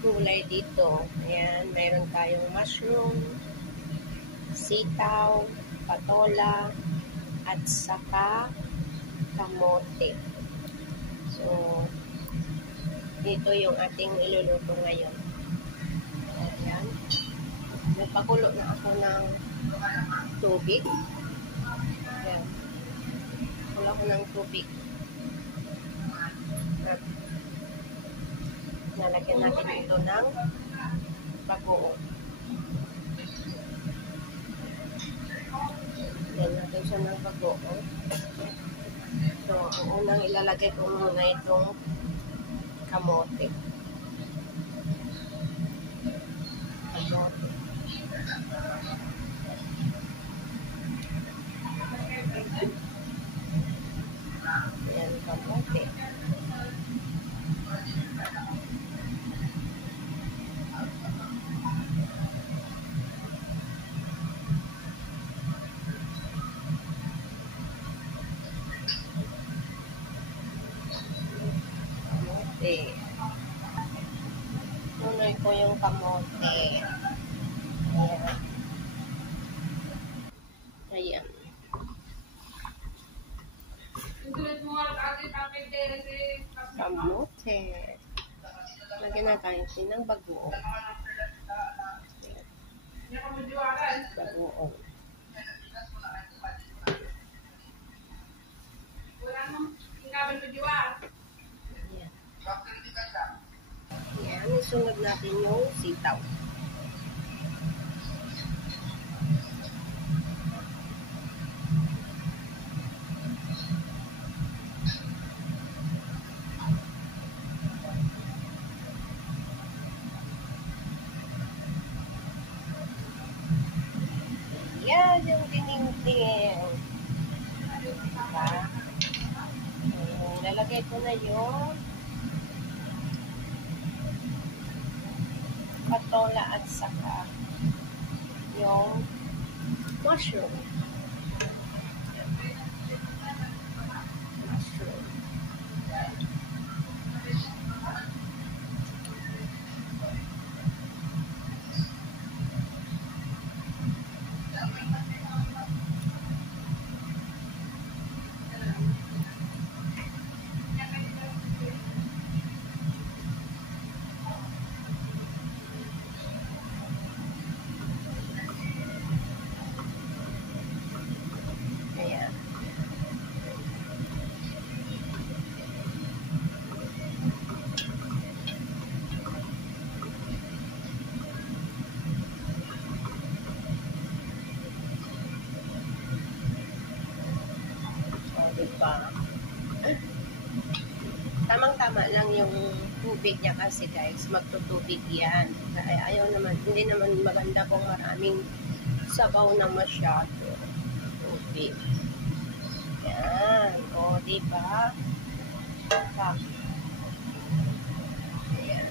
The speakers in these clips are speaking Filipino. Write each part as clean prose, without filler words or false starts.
gulay dito. Ayan, mayroon tayong mushroom, sitaw, patola, at saka kamote. So, dito yung ating iluluto ngayon. Ayan. Nagpakulo na ako ng tubig. Ayan. Pakulo ako ng tubig. At nalagyan natin ito ng bagoong. Lagyan natin siya ng bagoong. So, ang unang ilalagay ko muna itong kamote. Kamote. Ayan, kamote. Tuloy ko yung kamote. Ayan. Ayan. Kamote. Lagyan na tayo ng bagoong. Bagoong. Ayan, isunod natin yung sitaw. Ayan, yung dinding-ding. Diba? Lalagay ko na yung patola at saka yung mushroom. Mushroom. Ayan. O, diba? Tamang-tama lang yung tubig niya kasi guys, magtutubig yan. Ayaw naman, hindi naman maganda kung maraming sabaw na masyado. Tubig. Yan. O, diba? Ayan.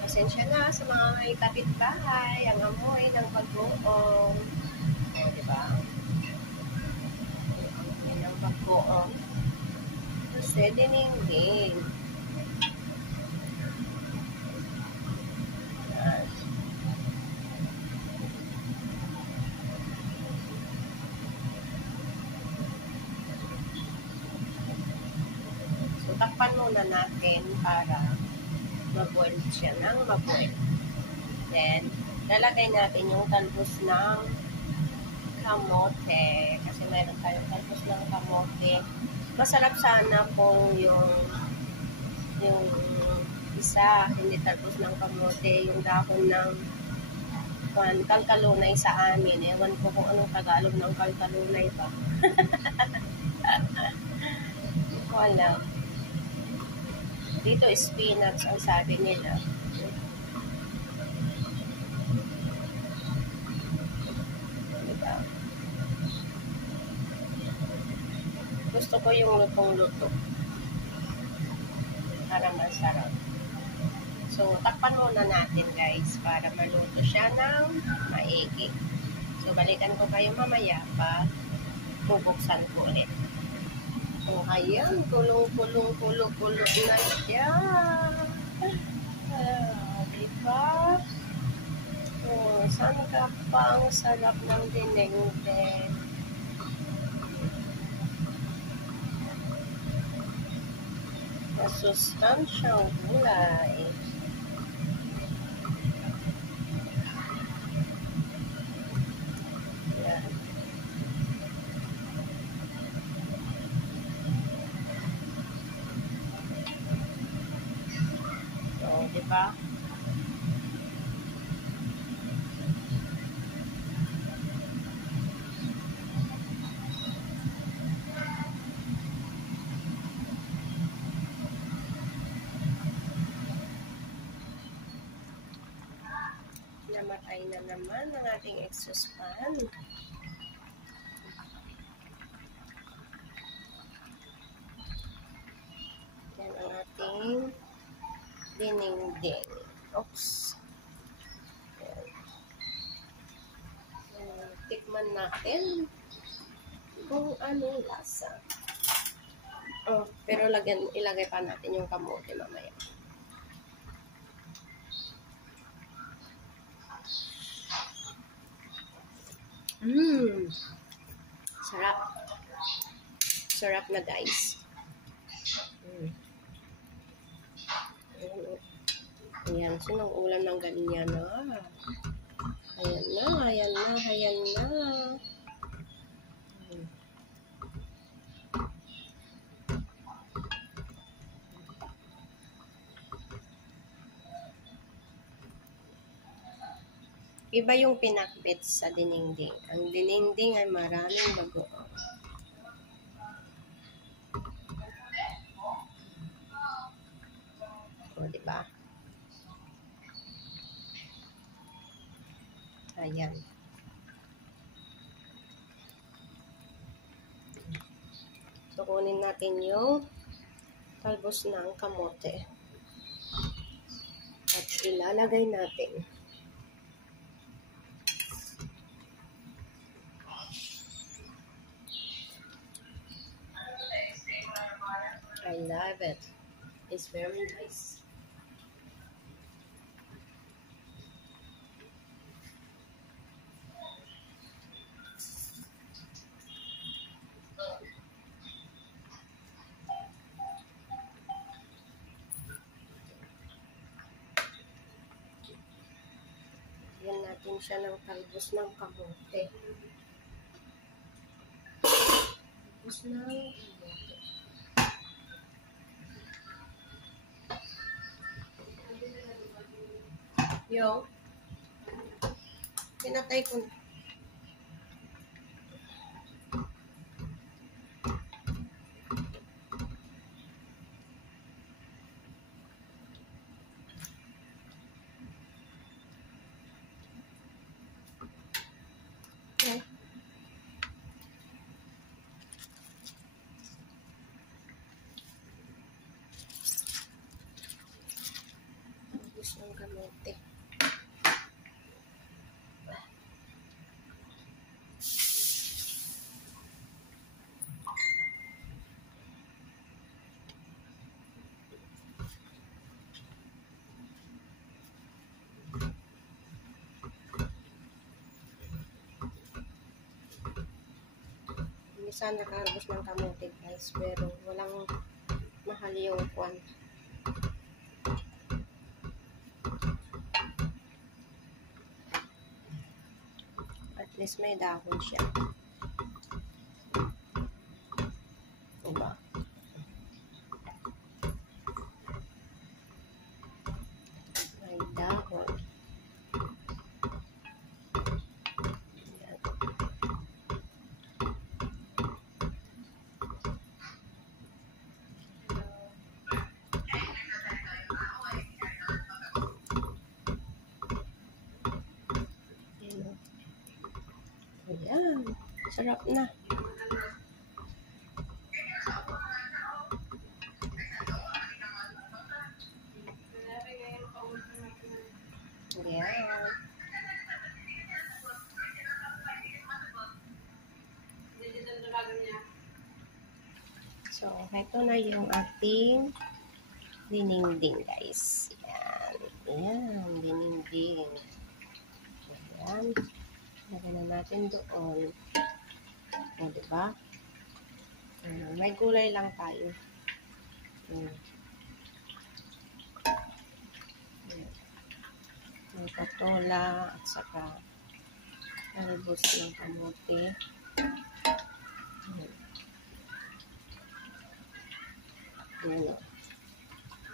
Pasensya na sa mga may kapitbahay, ang amoy ng bagoong. O, diba? Ang amoy ng bagoong. Kasi dininding. Yan. So, takpan muna natin para maboil siya ng maboil. Then, lalagay natin yung talbos ng kamote. Kasi mayroon tayong talbos ng kamote. Masarap sana kung yung isa, hindi talbos ng kamote, yung dahon ng kalkalunay sa amin. Ewan ko kung anong Tagalog ng kalkalunay pa. Wala. Dito spinach ang sabi nila. Diba? Gusto ko yung lutong-luto para masarap. So, takpan muna natin guys para maluto siya ng maigi. So, balikan ko kayo mamaya pa bubuksan ko ulit. So, ayan, kulong-kulong na siya. Saan ka pa ang sarap ng dinengdeng? Masustansyang gulay. Yan. So, diba? Namatay na naman ang ating exhaust fan. Yan ang ating dinengdeng. Oops. Yan. Tikman natin kung anong lasa. Oh, pero ilagay pa natin yung kamote mamaya. Sarap. Sarap na, guys. Ayan. Sinong ulam ng ganyan na? Ayan na, ayan na, ayan na. Iba yung pinakbit sa dinengdeng. Ang dinengdeng ay maraming bago. O, diba? Ayan. So, kunin natin yung talbos ng kamote. At ilalagay natin. I love it. It's very nice. Yan natin siya ng talbos ng kamote. Talbos ng kamote. Yung pinatay ko. Okay. Talbos ng kamote. Minsan nakaharbos ng kamote, guys, pero walang mahal yung kwan. At least may dahon siya. Diba? May dahon. Yan. Ayan. Sarap na. Ayan. So, ito na yung ating dinengdeng, guys. Ayan. Ayan. Dinengdeng. Ayan. Lagyan na natin doon. O, diba? May gulay lang tayo. May patola at saka talbos ng kamote. Ayan.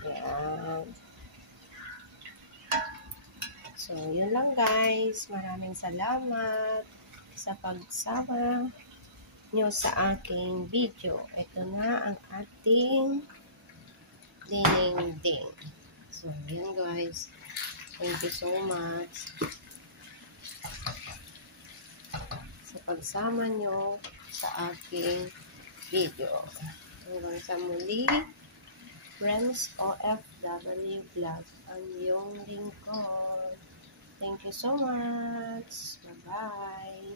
Ayan. So, yun lang guys. Maraming salamat sa pagsama nyo sa aking video. Ito na ang ating ding-ding. So, yun guys. Thank you so much sa pagsama nyo sa aking video. Hanggang sa muli, Friends OFW Vlog, ang iyong lingkod. Thank you so much. Bye-bye.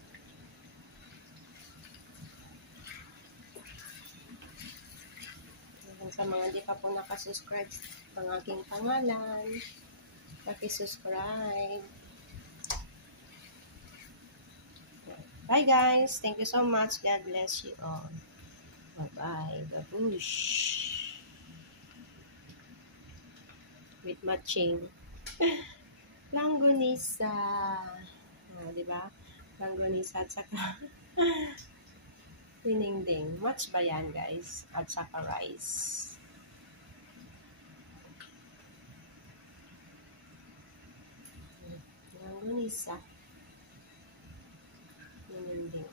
Hanggang sa mga di pa po nakasubscribe ng aking pangalan, paki-subscribe. Bye guys. Thank you so much. God bless you all. Bye-bye. Babush. With matching. Langgonisa. Diba? Langgonisa at saka ding-ding. Match ba yan guys? At saka rice. Langgonisa. Ding-ding.